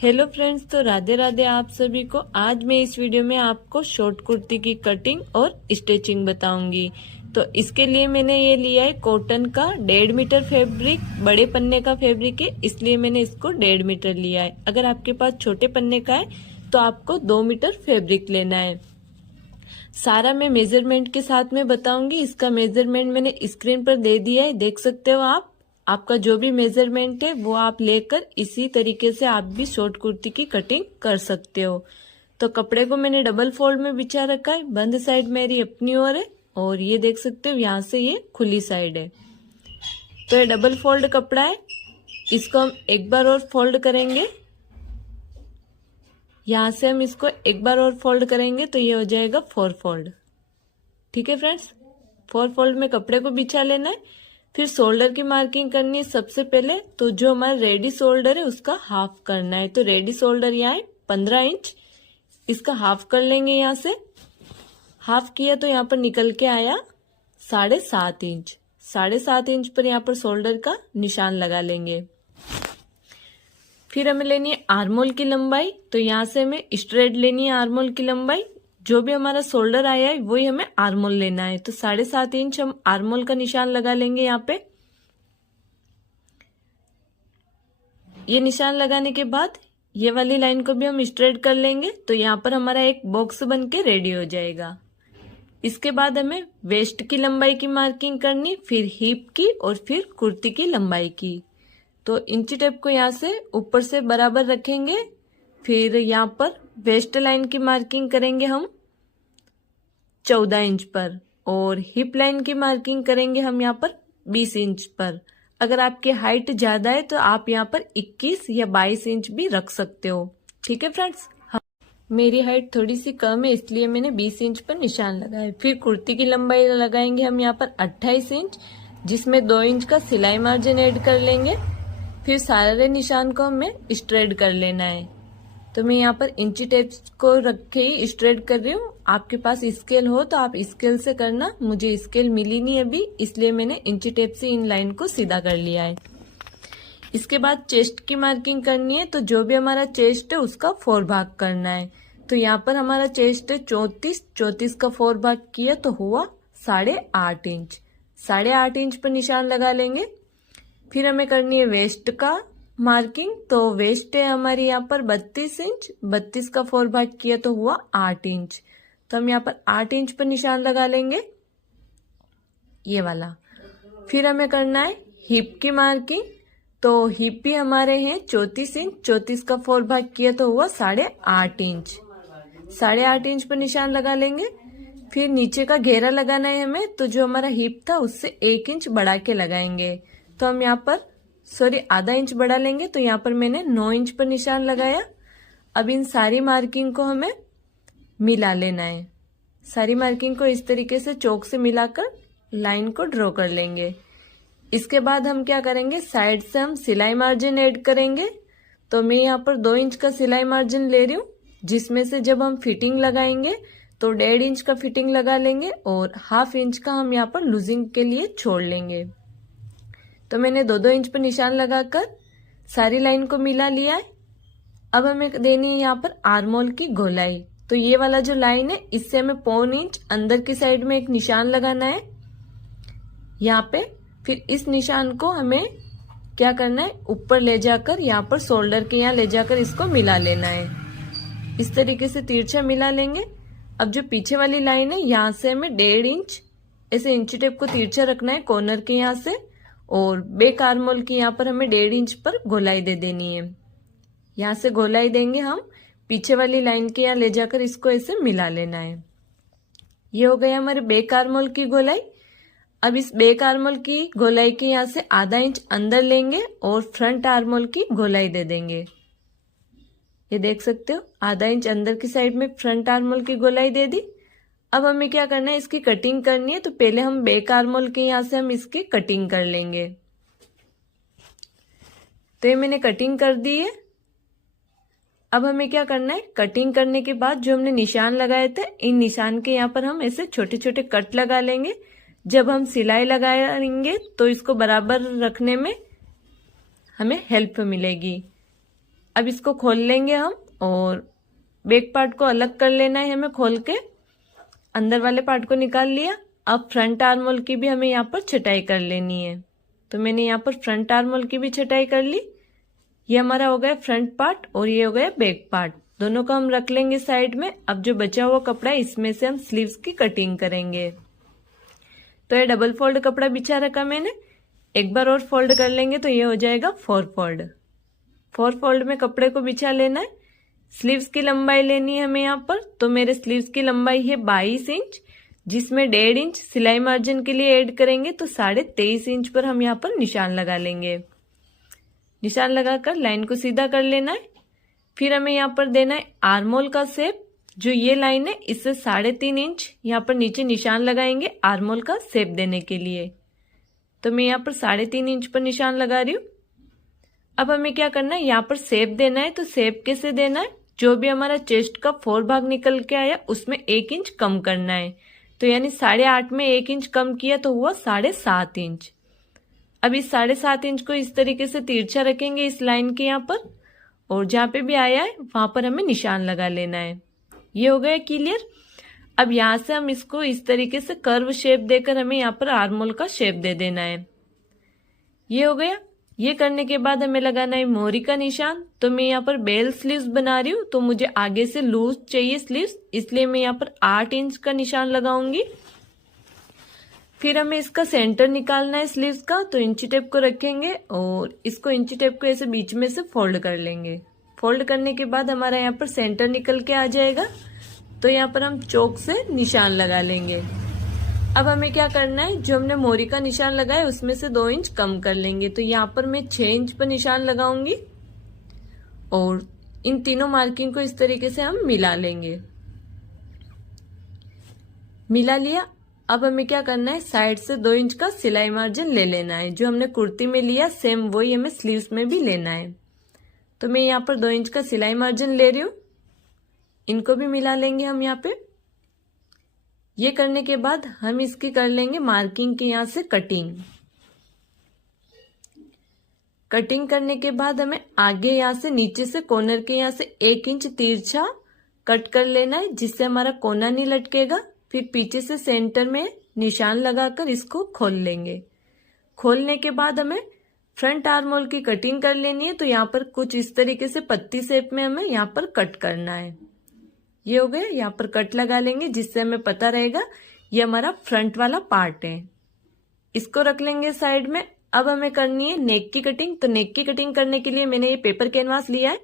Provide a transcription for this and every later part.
Hello friends, तो राधे राधे आप सभी को। आज मैं इस वीडियो में आपको शॉर्ट कुर्ती की कटिंग और स्टिचिंग बताऊंगी। तो इसके लिए मैंने ये लिया है कॉटन का 1.5 मीटर फैब्रिक। बड़े पन्ने का फैब्रिक है, इसलिए मैंने इसको 1.5 मीटर लिया है। अगर आपके पास छोटे पन्ने का है तो आपको 2 मीटर फैब्रिक लेना है। सारा मैं मेजरमेंट के साथ में बताऊंगी। इसका मेजरमेंट मैंने स्क्रीन पर दे दिया है, देख सकते हो आप। आपका जो भी मेजरमेंट है वो आप लेकर इसी तरीके से आप भी शॉर्ट कुर्ती की कटिंग कर सकते हो। तो कपड़े को मैंने डबल फोल्ड में बिछा रखा है। बंद साइड मेरी अपनी ओर है और ये देख सकते हो यहाँ से ये खुली साइड है। तो ये डबल फोल्ड कपड़ा है, इसको हम एक बार और फोल्ड करेंगे। यहाँ से हम इसको एक बार और फोल्ड करेंगे तो ये हो जाएगा 4 फोल्ड। ठीक है फ्रेंड्स, 4 फोल्ड में कपड़े को बिछा लेना है। फिर शोल्डर की मार्किंग करनी है सबसे पहले। तो जो हमारा रेडी शोल्डर है उसका हाफ करना है। तो रेडी शोल्डर यहाँ है 15 इंच, इसका हाफ कर लेंगे। यहाँ से हाफ किया तो यहाँ पर निकल के आया 7.5 इंच। 7.5 इंच पर यहाँ पर शोल्डर का निशान लगा लेंगे। फिर हमें लेनी है आर्मोल की लंबाई। तो यहाँ से हमें स्ट्रेट लेनी है आर्मोल की लंबाई। जो भी हमारा शोल्डर आया है वही हमें आर्मोल लेना है। तो 7.5 इंच हम आर्मोल का निशान लगा लेंगे। यहाँ पे ये निशान लगाने के बाद ये वाली लाइन को भी हम स्ट्रेट कर लेंगे। तो यहाँ पर हमारा एक बॉक्स बन के रेडी हो जाएगा। इसके बाद हमें वेस्ट की लंबाई की मार्किंग करनी, फिर हिप की और फिर कुर्ती की लंबाई की। तो इंची टेप को यहाँ से ऊपर से बराबर रखेंगे। फिर यहाँ पर वेस्ट लाइन की मार्किंग करेंगे हम 14 इंच पर और हिप लाइन की मार्किंग करेंगे हम यहाँ पर 20 इंच पर। अगर आपकी हाइट ज्यादा है तो आप यहाँ पर 21 या 22 इंच भी रख सकते हो। ठीक है फ्रेंड्स, मेरी हाइट थोड़ी सी कम है इसलिए मैंने 20 इंच पर निशान लगाया। फिर कुर्ती की लंबाई लगाएंगे हम यहाँ पर 28 इंच, जिसमें 2 इंच का सिलाई मार्जिन ऐड कर लेंगे। फिर सारे निशान को हमें स्ट्रेट कर लेना है। तो मैं यहाँ पर इंची टेप को रखे ही स्ट्रेट कर रही हूँ। आपके पास स्केल हो तो आप स्केल से करना। मुझे स्केल मिली नहीं अभी, इसलिए मैंने इंची टेप से इन लाइन को सीधा कर लिया है। इसके बाद चेस्ट की मार्किंग करनी है। तो जो भी हमारा चेस्ट है उसका 4 भाग करना है। तो यहाँ पर हमारा चेस्ट है 34 का 4 भाग किया तो हुआ 8.5 इंच। 8.5 इंच पर निशान लगा लेंगे। फिर हमें करनी है वेस्ट का मार्किंग। तो वेस्ट है हमारी यहाँ पर 32 इंच। 32 का 4 भाग किया तो हुआ 8 इंच। तो हम यहाँ पर 8 इंच पर निशान लगा लेंगे, ये वाला। फिर हमें करना है हिप की मार्किंग। तो हिप भी हमारे हैं 34 इंच। 34 का 4 भाग किया तो हुआ 8.5 इंच। 8.5 इंच पर निशान लगा लेंगे। फिर नीचे का घेरा लगाना है हमें। तो जो हमारा हिप था उससे 1 इंच बढ़ा के लगाएंगे। तो हम यहाँ पर आधा इंच बढ़ा लेंगे। तो यहाँ पर मैंने 9 इंच पर निशान लगाया। अब इन सारी मार्किंग को हमें मिला लेना है। सारी मार्किंग को इस तरीके से चौक से मिलाकर लाइन को ड्रॉ कर लेंगे। इसके बाद हम क्या करेंगे, साइड से हम सिलाई मार्जिन ऐड करेंगे। तो मैं यहाँ पर 2 इंच का सिलाई मार्जिन ले रही हूँ, जिसमें से जब हम फिटिंग लगाएंगे तो 1.5 इंच का फिटिंग लगा लेंगे और 1/2 इंच का हम यहाँ पर लूजिंग के लिए छोड़ लेंगे। तो मैंने 2-2 इंच पर निशान लगाकर सारी लाइन को मिला लिया है। अब हमें देनी है यहाँ पर आर्मोल की गोलाई। तो ये वाला जो लाइन है इससे हमें 1/4 इंच अंदर की साइड में एक निशान लगाना है यहाँ पे। फिर इस निशान को हमें क्या करना है, ऊपर ले जाकर यहाँ पर शोल्डर के यहाँ ले जाकर इसको मिला लेना है। इस तरीके से तिरछा मिला लेंगे। अब जो पीछे वाली लाइन है यहाँ से हमें 1.5 इंच ऐसे इंची टेप को तिरछा रखना है कॉर्नर के यहाँ से, और बैक आर्मोल की यहाँ पर हमें 1.5 इंच पर गोलाई दे देनी है। यहाँ से गोलाई देंगे हम पीछे वाली लाइन के यहाँ ले जाकर इसको ऐसे मिला लेना है। ये हो गया हमारे बैक आर्मोल की गोलाई। अब इस बैक आर्मोल की गोलाई के यहाँ से आधा इंच अंदर लेंगे और फ्रंट आर्मोल की गोलाई दे देंगे। ये देख सकते हो, आधा इंच अंदर की साइड में फ्रंट आर्मोल की गोलाई दे दी। अब हमें क्या करना है, इसकी कटिंग करनी है। तो पहले हम बैक आर्मोल के यहाँ से हम इसकी कटिंग कर लेंगे। तो ये मैंने कटिंग कर दी है। अब हमें क्या करना है, कटिंग करने के बाद जो हमने निशान लगाए थे इन निशान के यहाँ पर हम ऐसे छोटे छोटे कट लगा लेंगे। जब हम सिलाई लगाएंगे तो इसको बराबर रखने में हमें हेल्प मिलेगी। अब इसको खोल लेंगे हम और बैक पार्ट को अलग कर लेना है हमें खोल के। अंदर वाले पार्ट को निकाल लिया। अब फ्रंट आर्म होल की भी हमें यहाँ पर छटाई कर लेनी है। तो मैंने यहाँ पर फ्रंट आर्म होल की भी छटाई कर ली। ये हमारा हो गया फ्रंट पार्ट और ये हो गया बैक पार्ट। दोनों को हम रख लेंगे साइड में। अब जो बचा हुआ कपड़ा है इसमें से हम स्लीव्स की कटिंग करेंगे। तो ये डबल फोल्ड कपड़ा बिछा रखा मैंने, एक बार और फोल्ड कर लेंगे तो ये हो जाएगा 4 फोल्ड। 4 फोल्ड में कपड़े को बिछा लेना है। स्लीव्स की लंबाई लेनी है हमें यहाँ पर। तो मेरे स्लीव्स की लंबाई है 22 इंच, जिसमें 1.5 इंच सिलाई मार्जिन के लिए ऐड करेंगे। तो 23.5 इंच पर हम यहाँ पर निशान लगा लेंगे। निशान लगाकर लाइन को सीधा कर लेना है। फिर हमें यहाँ पर देना है आर्म होल का शेप। जो ये लाइन है इससे 3.5 इंच यहाँ पर नीचे निशान लगाएंगे आर्म होल का शेप देने के लिए। तो मैं यहाँ पर 3.5 इंच पर निशान लगा रही हूँ। अब हमें क्या करना है, यहाँ पर शेप देना है। तो शेप कैसे देना है, जो भी हमारा चेस्ट का 4 भाग निकल के आया उसमें 1 इंच कम करना है। तो यानी 8.5 में 1 इंच कम किया तो हुआ 7.5 इंच। अब इस 7.5 इंच को इस तरीके से तिरछा रखेंगे इस लाइन के यहाँ पर, और जहाँ पे भी आया है वहां पर हमें निशान लगा लेना है। ये हो गया क्लियर। अब यहाँ से हम इसको इस तरीके से कर्व शेप देकर हमें यहाँ पर आर्म होल का शेप दे देना है। ये हो गया। ये करने के बाद हमें लगाना है मोहरी का निशान। तो मैं यहाँ पर बेल स्लीव्स बना रही हूँ, तो मुझे आगे से लूज चाहिए स्लीव्स, इसलिए मैं यहाँ पर 8 इंच का निशान लगाऊंगी। फिर हमें इसका सेंटर निकालना है स्लीव्स का। तो इंची टेप को रखेंगे और इसको इंची टेप को ऐसे बीच में से फोल्ड कर लेंगे। फोल्ड करने के बाद हमारा यहाँ पर सेंटर निकल के आ जाएगा। तो यहाँ पर हम चौक से निशान लगा लेंगे। अब हमें क्या करना है, जो हमने मोहरी का निशान लगाया उसमें से 2 इंच कम कर लेंगे। तो यहाँ पर मैं 6 इंच पर निशान लगाऊंगी और इन तीनों मार्किंग को इस तरीके से हम मिला लेंगे। मिला लिया। अब हमें क्या करना है, साइड से 2 इंच का सिलाई मार्जिन ले लेना है। जो हमने कुर्ती में लिया सेम वही हमें स्लीव्स में भी लेना है। तो मैं यहाँ पर 2 इंच का सिलाई मार्जिन ले रही हूँ। इनको भी मिला लेंगे हम यहाँ पे। ये करने के बाद हम इसकी कर लेंगे मार्किंग के यहाँ से कटिंग। कटिंग करने के बाद हमें आगे यहाँ से नीचे से कॉर्नर के यहाँ से 1 इंच तिरछा कट कर लेना है, जिससे हमारा कोना नहीं लटकेगा। फिर पीछे से सेंटर में निशान लगाकर इसको खोल लेंगे। खोलने के बाद हमें फ्रंट आर्म होल की कटिंग कर लेनी है। तो यहाँ पर कुछ इस तरीके से पत्ती शेप में हमें यहाँ पर कट करना है। ये हो गया। यहाँ पर कट लगा लेंगे जिससे हमें पता रहेगा ये हमारा फ्रंट वाला पार्ट है। इसको रख लेंगे साइड में। अब हमें करनी है नेक की कटिंग। तो नेक की कटिंग करने के लिए मैंने ये पेपर कैनवास लिया है।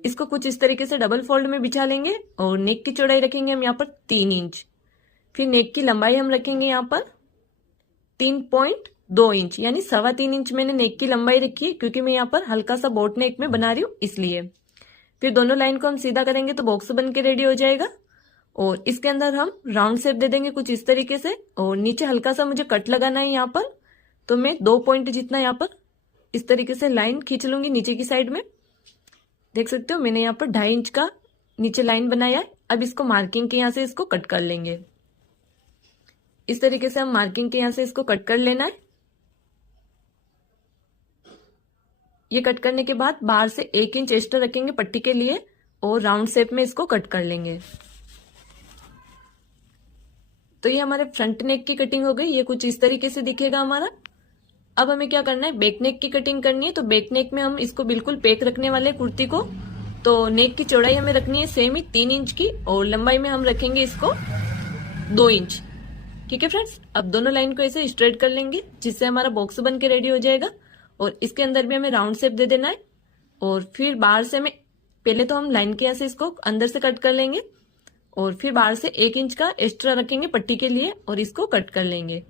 इसको कुछ इस तरीके से डबल फोल्ड में बिछा लेंगे और नेक की चौड़ाई रखेंगे हम यहाँ पर 3 इंच। फिर नेक की लंबाई हम रखेंगे यहाँ पर 3.2 इंच, यानी 3.25 इंच मैंने नेक की लंबाई रखी है, क्योंकि मैं यहाँ पर हल्का सा बोट नेक में बना रही हूँ इसलिए। फिर दोनों लाइन को हम सीधा करेंगे तो बॉक्स बन के रेडी हो जाएगा। और इसके अंदर हम राउंड शेप दे देंगे कुछ इस तरीके से। और नीचे हल्का सा मुझे कट लगाना है यहाँ पर। तो मैं 2 पॉइंट जितना यहाँ पर इस तरीके से लाइन खींच लूंगी नीचे की साइड में। देख सकते हो मैंने यहाँ पर 2.5 इंच का नीचे लाइन बनाया है। अब इसको मार्किंग के यहाँ से इसको कट कर लेंगे। इस तरीके से हम मार्किंग के यहाँ से इसको कट कर लेना है। ये कट करने के बाद बाहर से 1 इंच एक्स्ट्रा रखेंगे पट्टी के लिए और राउंड शेप में इसको कट कर लेंगे। तो ये हमारे फ्रंट नेक की कटिंग हो गई। ये कुछ इस तरीके से दिखेगा हमारा। अब हमें क्या करना है, बैक नेक की कटिंग करनी है। तो बैक नेक में हम इसको बिल्कुल पैक रखने वाले कुर्ती को। तो नेक की चौड़ाई हमें रखनी है सेम ही 3 इंच की और लंबाई में हम रखेंगे इसको 2 इंच। ठीक है फ्रेंड्स, अब दोनों लाइन को ऐसे स्ट्रेट कर लेंगे जिससे हमारा बॉक्स बन के रेडी हो जाएगा। और इसके अंदर भी हमें राउंड शेप दे देना है। और फिर बाहर से हमें पहले तो हम लाइन के यहाँ से इसको अंदर से कट कर लेंगे और फिर बाहर से 1 इंच का एक्स्ट्रा रखेंगे पट्टी के लिए और इसको कट कर लेंगे।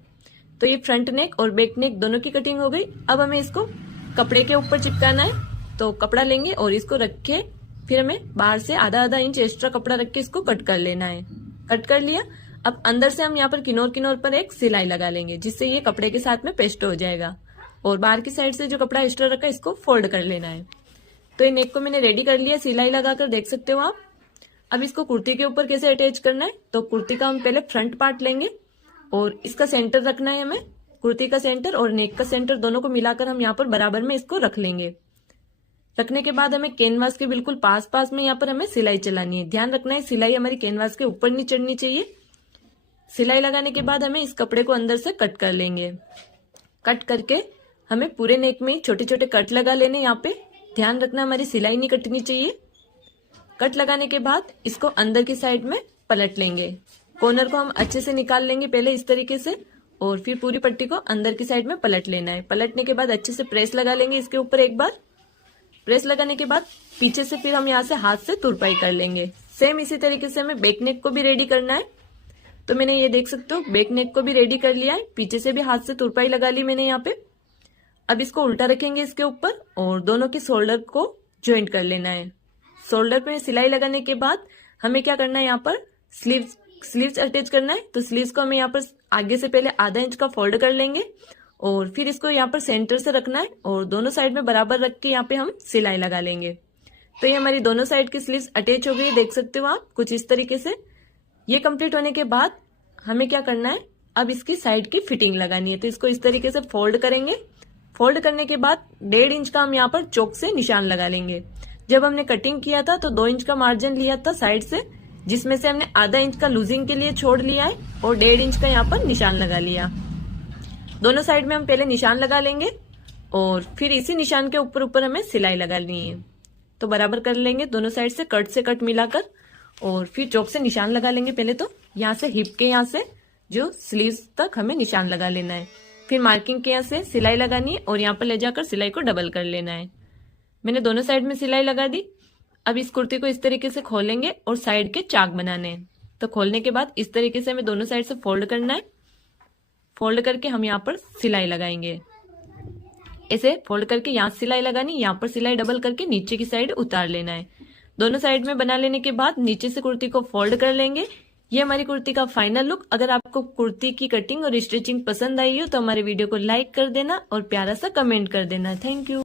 तो ये फ्रंट नेक और बैक नेक दोनों की कटिंग हो गई। अब हमें इसको कपड़े के ऊपर चिपकाना है। तो कपड़ा लेंगे और इसको रख के फिर हमें बाहर से आधा इंच एक्स्ट्रा कपड़ा रख के इसको कट कर लेना है। कट कर लिया। अब अंदर से हम यहाँ पर किनोर पर एक सिलाई लगा लेंगे जिससे ये कपड़े के साथ में पेस्ट हो जाएगा। और बाहर की साइड से जो कपड़ा एक्स्ट्रा रखा है इसको फोल्ड कर लेना है। तो ये नेक को मैंने रेडी कर लिया सिलाई लगाकर, देख सकते हो आप। अब इसको कुर्ती के ऊपर कैसे अटैच करना है, तो कुर्ती का हम पहले फ्रंट पार्ट लेंगे और इसका सेंटर रखना है हमें। कुर्ती का सेंटर और नेक का सेंटर दोनों को मिलाकर हम यहाँ पर बराबर में इसको रख लेंगे। रखने के बाद हमें कैनवास के बिल्कुल पास पास में यहाँ पर हमें सिलाई चलानी है। ध्यान रखना है सिलाई हमारी कैनवास के ऊपर नहीं चढ़नी चाहिए। सिलाई लगाने के बाद हमें इस कपड़े को अंदर से कट कर लेंगे। कट करके हमें पूरे नेक में छोटे छोटे कट लगा लेने। यहाँ पे ध्यान रखना हमारी सिलाई नहीं कटनी चाहिए। कट लगाने के बाद इसको अंदर की साइड में पलट लेंगे। कॉर्नर को हम अच्छे से निकाल लेंगे पहले इस तरीके से, और फिर पूरी पट्टी को अंदर की साइड में पलट लेना है। पलटने के बाद अच्छे से प्रेस लगा लेंगे इसके ऊपर एक बार। प्रेस लगाने के बाद पीछे से फिर हम यहाँ से हाथ से तुरपाई कर लेंगे। सेम इसी तरीके से हमें बैक नेक को भी रेडी करना है। तो मैंने ये देख सकते हो बैक नेक को भी रेडी कर लिया है। पीछे से भी हाथ से तुरपाई लगा ली मैंने यहाँ पे। अब इसको उल्टा रखेंगे इसके ऊपर और दोनों की शोल्डर को ज्वाइंट कर लेना है। शोल्डर पे सिलाई लगाने के बाद हमें क्या करना है, यहाँ पर स्लीव्स अटैच करना है। तो स्लीव्स को हमें यहाँ पर आगे से पहले आधा इंच का फोल्ड कर लेंगे और फिर इसको यहाँ पर सेंटर से रखना है और दोनों साइड में बराबर रख के यहाँ पे हम सिलाई लगा लेंगे। तो ये हमारी दोनों साइड की स्लीव्स अटैच हो गई, देख सकते हो आप कुछ इस तरीके से। ये कंप्लीट होने के बाद हमें क्या करना है, अब इसकी साइड की फिटिंग लगानी है। तो इसको इस तरीके से फोल्ड करेंगे। फोल्ड करने के बाद 1.5 इंच का हम यहाँ पर चौक से निशान लगा लेंगे। जब हमने कटिंग किया था तो 2 इंच का मार्जिन लिया था साइड से, जिसमें से हमने आधा इंच का लूजिंग के लिए छोड़ लिया है और 1.5 इंच का यहाँ पर निशान लगा लिया। दोनों साइड में हम पहले निशान लगा लेंगे और फिर इसी निशान के ऊपर ऊपर हमें सिलाई लगानी है। तो बराबर कर लेंगे दोनों साइड से कट मिलाकर और फिर चौक से निशान लगा लेंगे। पहले तो यहाँ से हिप के यहाँ से जो स्लीव्स तक हमें निशान लगा लेना है। फिर मार्किंग के यहाँ से सिलाई लगानी है और यहाँ पर ले जाकर सिलाई को डबल कर लेना है। मैंने दोनों साइड में सिलाई लगा दी। अब इस कुर्ती को इस तरीके से खोलेंगे और साइड के चाक बनाने हैं। तो खोलने के बाद इस तरीके से हमें दोनों साइड से फोल्ड करना है। फोल्ड करके हम यहाँ पर सिलाई लगाएंगे। ऐसे फोल्ड करके यहाँ सिलाई लगानी, यहाँ पर सिलाई डबल करके नीचे की साइड उतार लेना है। दोनों साइड में बना लेने के बाद नीचे से कुर्ती को फोल्ड कर लेंगे। ये हमारी कुर्ती का फाइनल लुक। अगर आपको कुर्ती की कटिंग और स्टिचिंग पसंद आई हो तो हमारे वीडियो को लाइक कर देना और प्यारा सा कमेंट कर देना। Thank you.